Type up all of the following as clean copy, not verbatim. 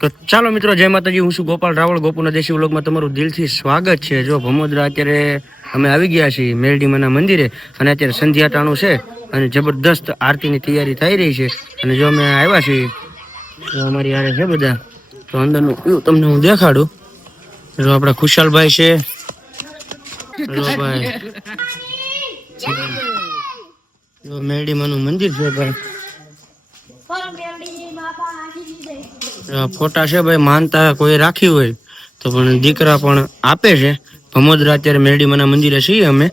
તો ચાલો મિત્રો, જય માતાજી. હું છું ગોપાલ રાવળ. ગોપુના દેશી વ્લોગમાં તમારું દિલથી સ્વાગત છે. જો ભમોદરા અત્યારે અમે આવી ગયા છીએ મેરડીમાના મંદિરે, અને અત્યારે સંધ્યા ટાણું છે અને જબરદસ્ત આરતીની તૈયારી થઈ રહી છે. અને જો અમે આવ્યા છીએ તો અમારી યારે છે બધા, તો અંદરનું વ્યૂ તમને હું દેખાડું. જો આપણા ખુશાલભાઈ છે, જો ભાઈ જો મેરડીમાનું મંદિર છે ભાઈ. ફોટા છે ભાઈ, માનતા કોઈ રાખી હોય તો પણ દીકરા પણ આપે છે. ભમોદરા અત્યારે મેરડીમાના મંદિરે છીએ અમે.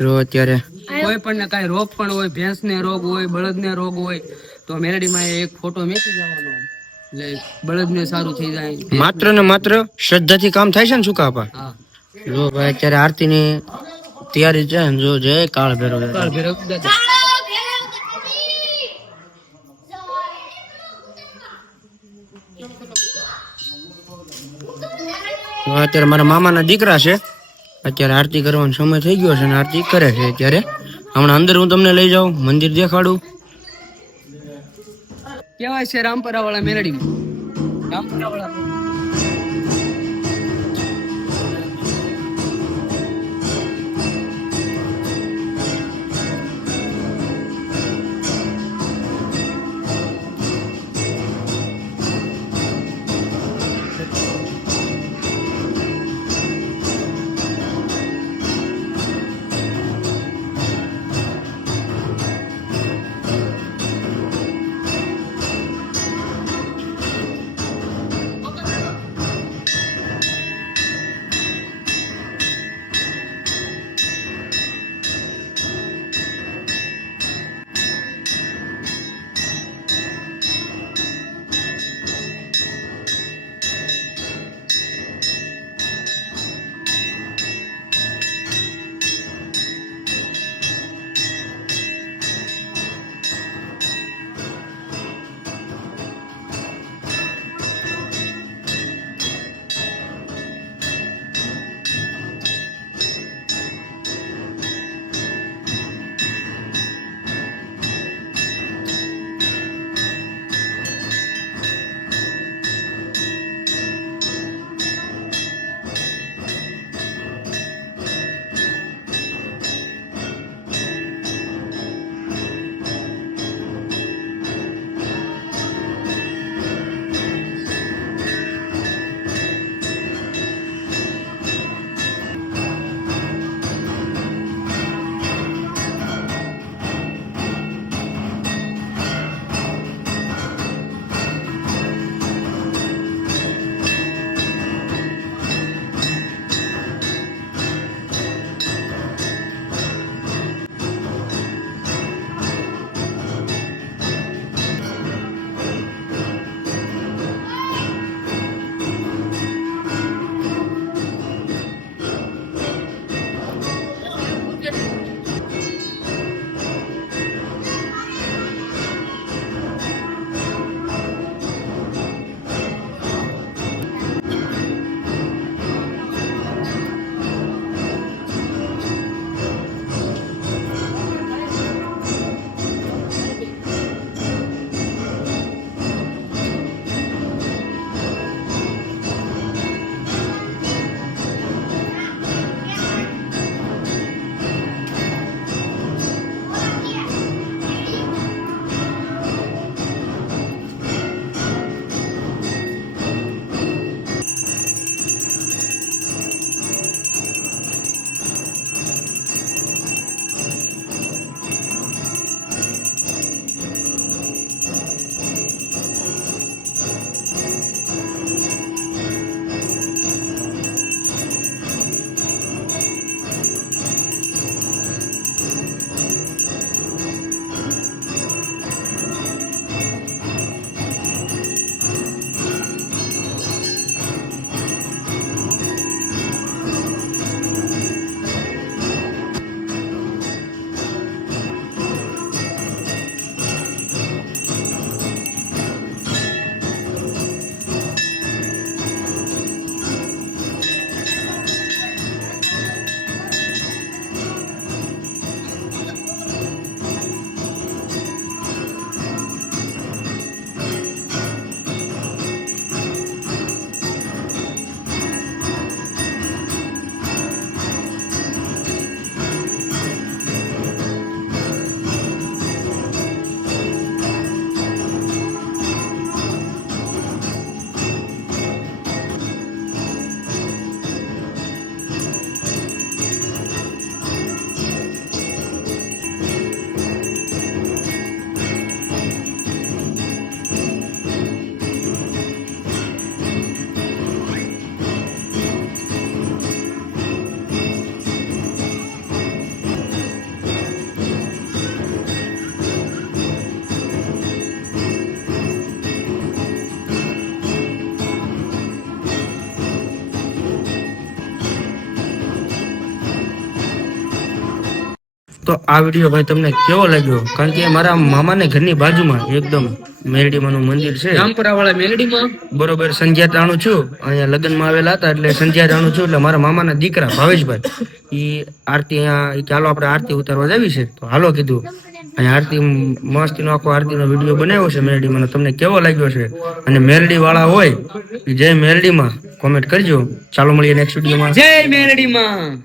જો અત્યારે કોઈ પણ ને કઈ રોગ પણ હોય, ભેંસ ને રોગ હોય, બળદ ને રોગ હોય, તો મેરડીમાં એક ફોટો મેકી જવાનો, એટલે બળદ ને સારું થઈ જાય. માત્ર ને માત્ર શ્રદ્ધાથી કામ થાય છે ને સુકાપા. હા, જો ભાઈ અત્યારે આરતીની તૈયારી છે. જો જય કાળ ભૈરવ. કાળ ભૈરવ દાદા. અત્યારે મારા મામાના દીકરા છે, અત્યારે આરતી કરવાનો સમય થઈ ગયો છે અને આરતી કરે છે અત્યારે. હમણાં અંદર હું તમને લઈ જાઉં, મંદિર દેખાડું. કેવાય છે રામપરા વાળા મેરડી, રામપરા વાળા. તો આ વિડીયો ભાઈ તમને કેવો લાગ્યો? કારણ કે મારા મામાને ઘરની બાજુમાં એકદમ મેરડીમાનું મંદિર છે, રામપુરા વાળા મેલડીમાં બરોબર. સંધ્યા ટાણું છું, અહીંયા લગ્નમાં આવેલા હતા એટલે સંધ્યા ટાણું છું, એટલે મારા મામાના દીકરા ભાવેશભાઈ ઈ આરતી અહીંયા ઈ કે હાલો આપણે આરતી ઉતારવા જાવી છે, તો હાલો કીધું. અહીંયા આરતી મસ્તીનો આખો આરતીનો વિડીયો બનાવ્યો છે મેરડીમાં. તમને કેવો લાગ્યો છે? અને મેરડી વાળા હોય ઈ જય મેરડીમાં કોમેન્ટ કરજો. ચાલો મળીએ નેક્સ્ટ વિડીયોમાં. જય મેલડીમાં.